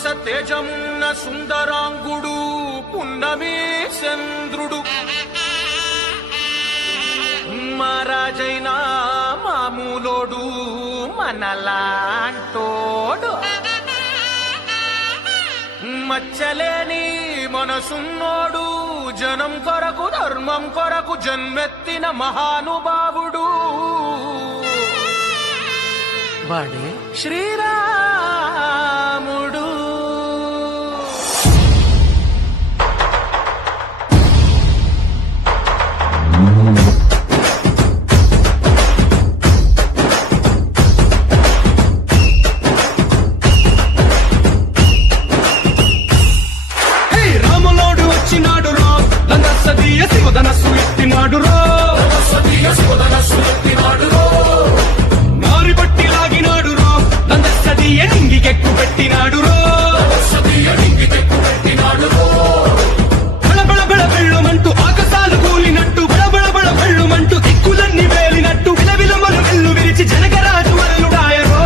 పరుస తేజమున్న సుందరాంగుడు పున్నమి చంద్రుడు మహారాజైనా మామూలోడు మనలాంటోడు మచ్చలేని మనసున్నోడు జనం కొరకు ధర్మం కొరకు జన్మెత్తిన మహానుభావుడు వాడే శ్రీరాముడు. రాములోడు వచ్చినాడు రో లందసదీయ శివధనస్సు ఎత్తినాడు రో నారి బట్టి లాగినాడు రో లందసదీయ నింగికెక్కు పెట్టినాడు రో బళబళ బళ బెళ్ళుమంటూ ఆకాశాలు కూలినట్టు బళబళ బళ బెళ్ళుమంటూ దిక్కులన్నీ వేలినట్టు విలవిలమలు వెల్లు విరిచి జనకరాజు అల్లుడాయరో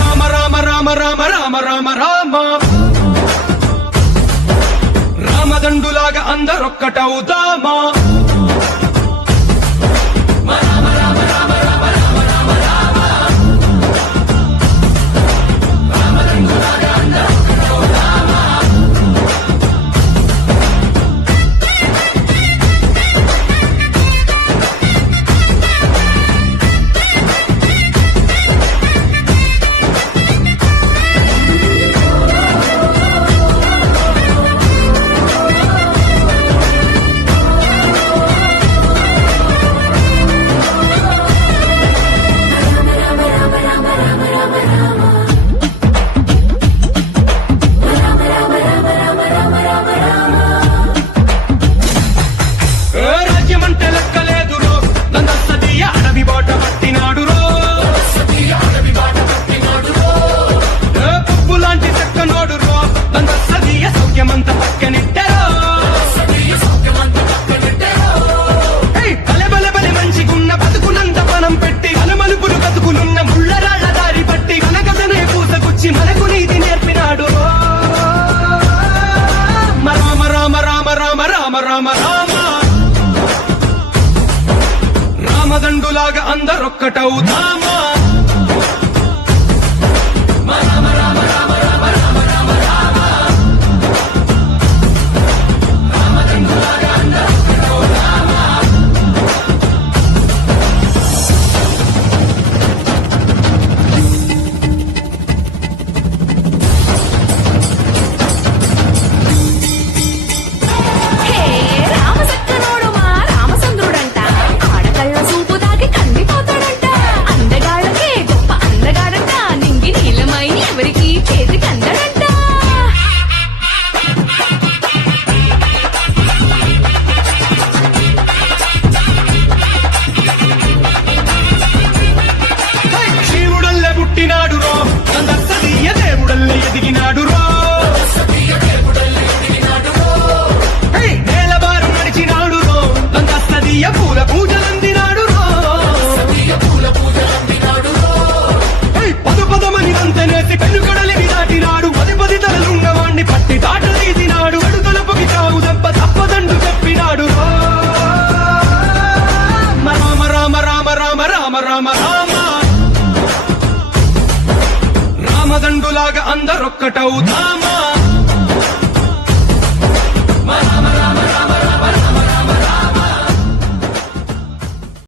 రామ రామ రామ రామ రామ రామ రామ రామదండులాగా అందరొక్కటవుదామా రాజ్యమంటే లెక్కలేదు రో లందసదీయ అడవి బాట పట్టినాడు రో పువ్వు లాంటి చక్కనోడు రో లందసదీయ సౌఖ్యమంత పక్కనెట్టరో బలె బలె బలె మంచిగున్న బతుకునంత పనం పెట్టి మలుమలుపులు బతుకులున్న ముళ్ళరాళ్ల దారి పట్టి మనకసనే పూసగుచ్చి మనకు నీతి నేర్పినాడు రో రామ రామ రామ రామ రామ రామ రామ రామదండులాగా అందరొక్కటవుదామా పుట్టినాడు రో లందసదీయ దేవుడల్లే ఎదిగినాడు రో నేలబారు నడిచినాడు రో లందసదీయ పూల పూజలందినాడు రో పదు పదమని వంతనేసి పెనుకడలిని దాటినాడు పది పది తలలున్నవాణ్ణి పట్టి దాట తీసినాడు అడుగులపుకి కావు దెబ్బ తప్పదండు చెప్పినాడు రో రామ రామ రామ రామ రామ రామ రామ రామదండులాగా అందరొక్కటవుదామా